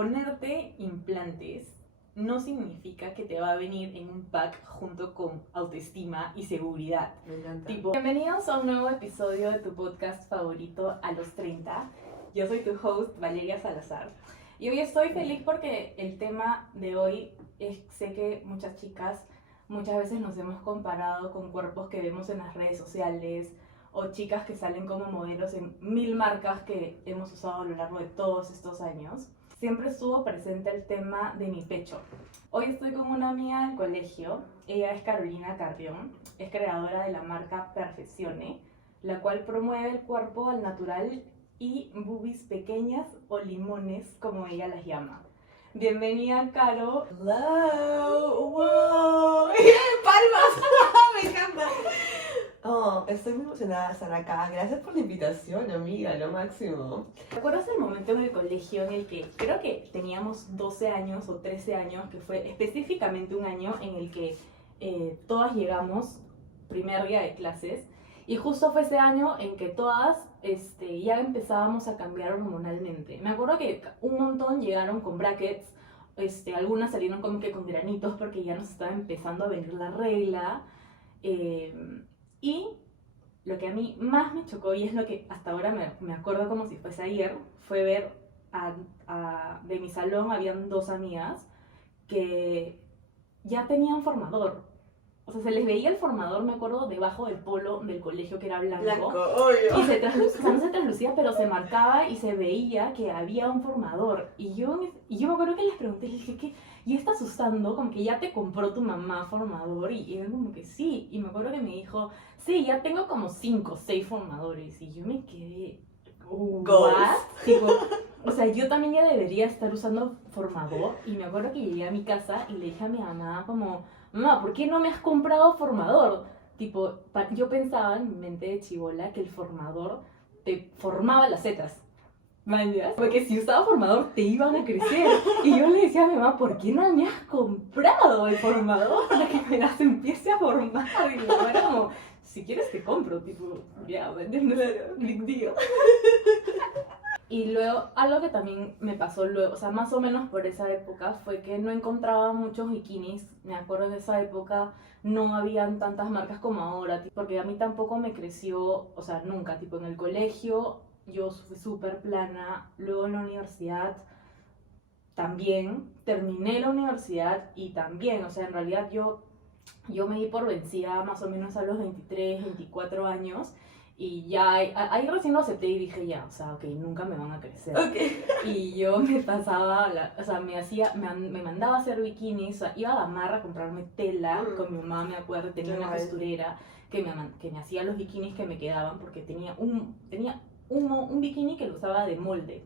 ponerte implantes no significa que te va a venir en un pack junto con autoestima y seguridad. Me encanta. Tipo, bienvenidos a un nuevo episodio de tu podcast favorito a los 30. Yo soy tu host, Valeria Salazar. Y hoy estoy feliz porque el tema de hoy sé que muchas chicas muchas veces nos hemos comparado con cuerpos que vemos en las redes sociales o chicas que salen como modelos en 1000 marcas que hemos usado a lo largo de todos estos años. Siempre estuvo presente el tema de mi pecho. Hoy estoy con una amiga del colegio. Ella es Carolina Carrión, es creadora de la marca Perfeccione, la cual promueve el cuerpo al natural y boobies pequeñas o limones, como ella las llama. Bienvenida, Caro. Hello, wow. ¡Palmas! Me encanta. Oh, estoy muy emocionada de estar acá. Gracias por la invitación, amiga, lo máximo. ¿Te acuerdas del momento en el colegio en el que creo que teníamos 12 años o 13 años, que fue específicamente un año en el que todas llegamos, primer día de clases, y justo fue ese año en que todas ya empezábamos a cambiar hormonalmente? Me acuerdo que un montón llegaron con brackets, algunas salieron como que con granitos porque ya nos estaba empezando a venir la regla. Y lo que a mí más me chocó, y es lo que hasta ahora me acuerdo como si fuese ayer, fue ver de mi salón habían dos amigas que ya tenían formador. O sea, se les veía el formador, me acuerdo, debajo del polo del colegio, que era blanco. Obvio. Y no se traslucía, pero se marcaba y se veía que había un formador. Y yo me acuerdo que les pregunté, les dije, ¿qué? ¿Y estás usando? Como que ya te compró tu mamá formador. Y era como que sí. Y me acuerdo que me dijo, sí, ya tengo como 5 o 6 formadores. Y yo me quedé, ¿what? Tipo, o sea, yo también ya debería estar usando formador. Y me acuerdo que llegué a mi casa y le dije a mi mamá como, mamá, ¿por qué no me has comprado formador? Tipo, yo pensaba en mi mente de chibola que el formador te formaba las setas. ¿Mañas? Porque si usaba formador te iban a crecer. Y yo le decía a mi mamá, ¿por qué no me has comprado el formador para que me las empiece a formar? Y mi mamá era como, si quieres te compro, tipo, ya, big deal. Y luego, algo que también me pasó luego, o sea, más o menos por esa época, fue que no encontraba muchos bikinis. Me acuerdo de esa época no habían tantas marcas como ahora, porque a mí tampoco me creció, o sea, nunca, tipo en el colegio yo fui súper plana, luego en la universidad también, terminé la universidad y también, o sea, en realidad yo me di por vencida más o menos a los 23, 24 años. Y ya ahí recién lo acepté y dije ya, o sea, ok, nunca me van a crecer. Okay. Y yo me pasaba, o sea, me mandaba a hacer bikinis, o sea, iba a Gamarra a comprarme tela con mi mamá, me acuerdo, tenía una costurera que me hacía los bikinis que me quedaban, porque tenía un bikini que lo usaba de molde,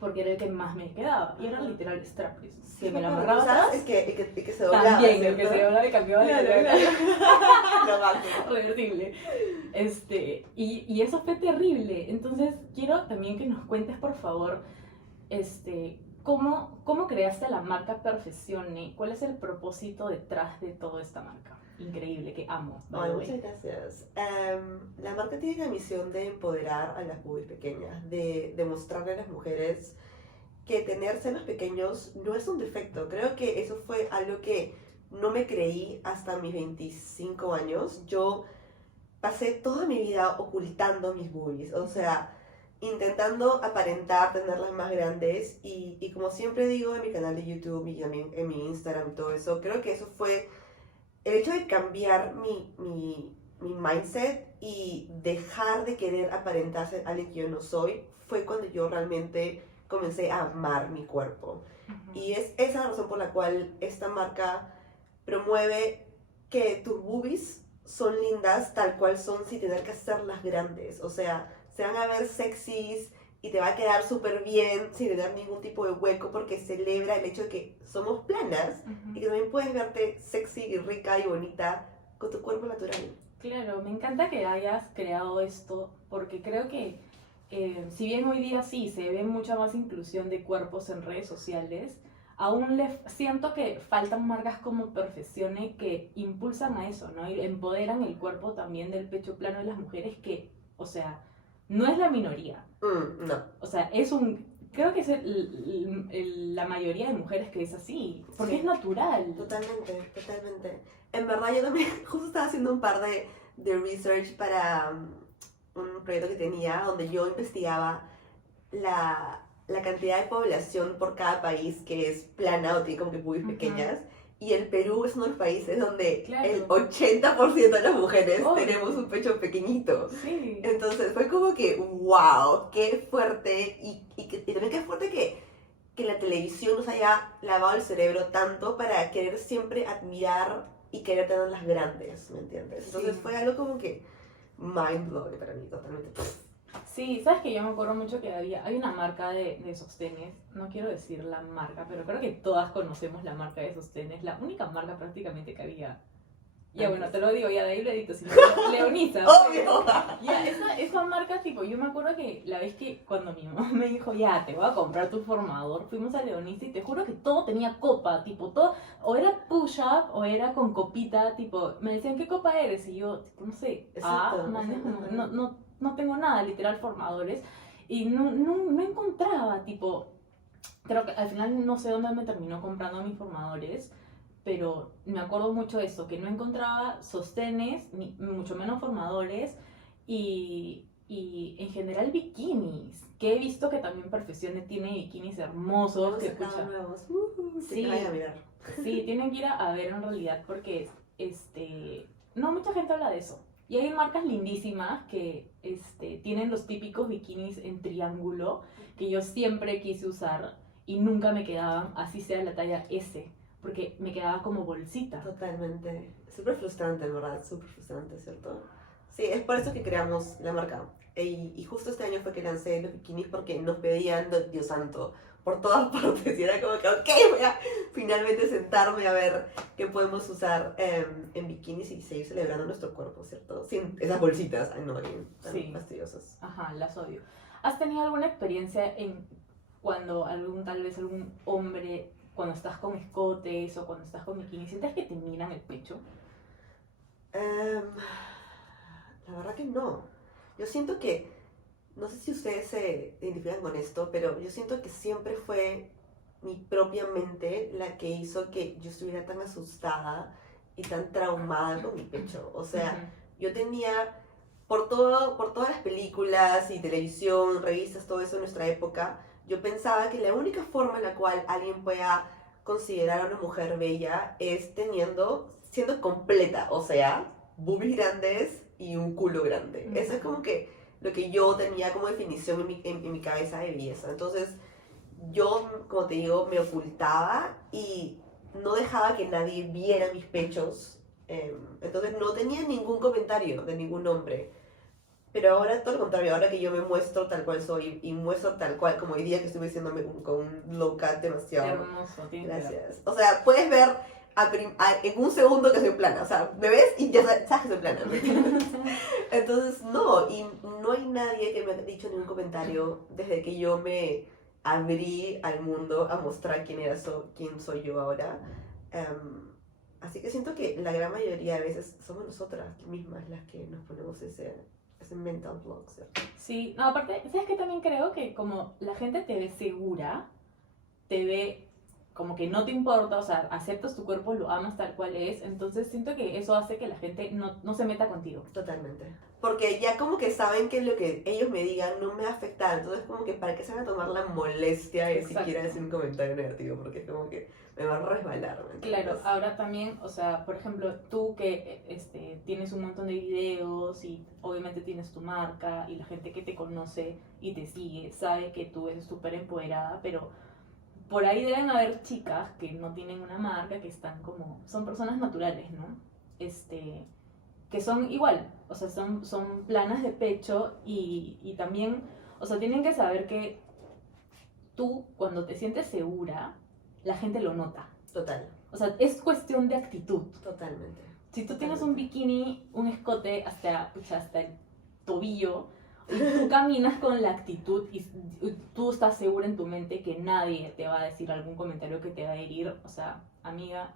porque era el que más me quedaba, y era literal strapless, que me la amarraba atrás. El que se doblaba. También, el que se doblaba y cambiaba de color. Lo máximo. Reversible. Y eso fue terrible. Entonces, quiero también que nos cuentes, por favor, ¿cómo creaste la marca Perfeccione? ¿Cuál es el propósito detrás de toda esta marca? Increíble, que amo. Ay, muchas gracias. La marca tiene la misión de empoderar a las boobies pequeñas, de demostrarle a las mujeres que tener senos pequeños no es un defecto. Creo que eso fue algo que no me creí hasta mis 25 años. Yo pasé toda mi vida ocultando mis boobies, o sea, intentando aparentar tenerlas más grandes y como siempre digo en mi canal de YouTube y también en mi Instagram y todo eso, creo que eso fue el hecho de cambiar mi mindset y dejar de querer aparentarse a alguien que yo no soy, fue cuando yo realmente comencé a amar mi cuerpo. Y es esa la razón por la cual esta marca promueve que tus boobies son lindas tal cual son sin tener que hacerlas grandes. O sea, se van a ver sexys y te va a quedar súper bien sin tener ningún tipo de hueco porque celebra el hecho de que somos planas y que también puedes verte sexy y rica y bonita con tu cuerpo natural. Claro, me encanta que hayas creado esto porque creo que si bien hoy día sí se ve mucha más inclusión de cuerpos en redes sociales, aún siento que faltan marcas como Perfeccione que impulsan a eso, ¿no? Y empoderan el cuerpo también del pecho plano de las mujeres que, o sea, no es la minoría. No. O sea, es un creo que es la mayoría de mujeres que es así, porque Sí. es natural. Totalmente, totalmente. En verdad yo también justo estaba haciendo un par de research para un proyecto que tenía donde yo investigaba la cantidad de población por cada país que es plana o tiene como que pubis Ujú. pequeñas. Y el Perú es uno de los países donde Claro. el 80% de las mujeres Obvio. tenemos un pecho pequeñito. Sí. Entonces fue como que, wow, qué fuerte. Y también qué fuerte que la televisión nos haya lavado el cerebro tanto para querer siempre admirar y querer tener las grandes, ¿me entiendes? Entonces Sí. fue algo como que mind blowing para mí, totalmente. Sí, sabes que yo me acuerdo mucho que hay una marca de sostenes, no quiero decir la marca, pero creo que todas conocemos la marca de sostenes, la única marca prácticamente que había. Ya bueno, te lo digo, ya de ahí lo edito, sino Leonisa. ¡Obvio! Ya, esa marca, tipo, yo me acuerdo que la vez que cuando mi mamá me dijo, ya, te voy a comprar tu formador, fuimos a Leonisa y te juro que todo tenía copa, tipo, todo, o era push-up o era con copita, tipo, me decían, ¿qué copa eres? Y yo, tipo, no sé, Exacto, man, exacto. no tengo nada, literal, formadores, y no encontraba, tipo, creo que al final no sé dónde me terminó comprando mis formadores, pero me acuerdo mucho de eso, que no encontraba sostenes, ni mucho menos formadores, y en general bikinis, que he visto que también Perfecciones tiene bikinis hermosos, Hemos que sacado pucha, nuevos. sí, Que vayan a mirar. sí, tienen que ir a ver en realidad porque, no mucha gente habla de eso. Y hay marcas lindísimas que, tienen los típicos bikinis en triángulo que yo siempre quise usar y nunca me quedaban, así sea la talla S, porque me quedaba como bolsita. Totalmente. Súper frustrante, en verdad, súper frustrante, ¿cierto? Sí, es por eso que creamos la marca. Y justo este año fue que lancé los bikinis porque nos pedían, Dios santo, por todas partes. Y era como que, ok, voy a finalmente sentarme a ver qué podemos usar en bikinis y seguir celebrando nuestro cuerpo, ¿cierto? Sin esas bolsitas, ay no, tan Sí. fastidiosas. Ajá, las odio. ¿Has tenido alguna experiencia en cuando tal vez algún hombre, cuando estás con escotes o cuando estás con bikini, sientes que te miran el pecho? Em, la verdad que no. Yo siento que, no sé si ustedes se identifican con esto, pero yo siento que siempre fue mi propia mente la que hizo que yo estuviera tan asustada y tan traumada con mi pecho. O sea, yo tenía, por todas las películas y televisión, revistas, todo eso en nuestra época, yo pensaba que la única forma en la cual alguien pueda considerar a una mujer bella es siendo completa, o sea, boobies grandes y un culo grande. Eso es como que lo que yo tenía como definición en mi cabeza de belleza. Entonces, yo, como te digo, me ocultaba y no dejaba que nadie viera mis pechos. Entonces, no tenía ningún comentario de ningún hombre. Pero ahora, todo lo contrario, ahora que yo me muestro tal cual soy y muestro tal cual, como hoy día que estuve diciéndome con un low cut demasiado. Hermoso, tiene que ver. Gracias. O sea, puedes ver en un segundo que soy plana. O sea, me ves y ya sabes que soy plana. ¿Me entiendes? Entonces, no, y no hay nadie que me haya dicho ningún comentario desde que yo me abrí al mundo a mostrar quién soy yo ahora. Em, Así que siento que la gran mayoría de veces somos nosotras mismas las que nos ponemos ese mental block, ¿cierto? Sí, no, aparte, ¿sabes qué? También creo que como la gente te ve segura, te ve como que no te importa, o sea, aceptas tu cuerpo, lo amas tal cual es, entonces siento que eso hace que la gente no se meta contigo. Totalmente. Porque ya como que saben que lo que ellos me digan no me va a afectar, entonces como que para qué se van a tomar la molestia de Exacto. siquiera decir un comentario negativo, porque es como que me va a resbalar, ¿me entiendes? Claro, ahora también, o sea, por ejemplo, tú que tienes un montón de videos y obviamente tienes tu marca y la gente que te conoce y te sigue sabe que tú eres súper empoderada, pero por ahí deben haber chicas que no tienen una marca, que están como, son personas naturales, ¿no? Que son igual, o sea, son planas de pecho y también, o sea, tienen que saber que tú cuando te sientes segura, la gente lo nota. Total, O sea, es cuestión de actitud. totalmente. Si tú tienes un bikini, un escote hasta el tobillo, y tú caminas con la actitud y tú estás segura en tu mente que nadie te va a decir algún comentario que te va a herir, o sea, amiga,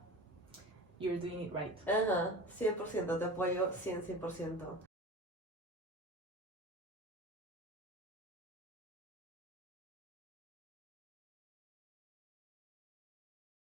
you're doing it right. Ajá, 100%, te apoyo 100%.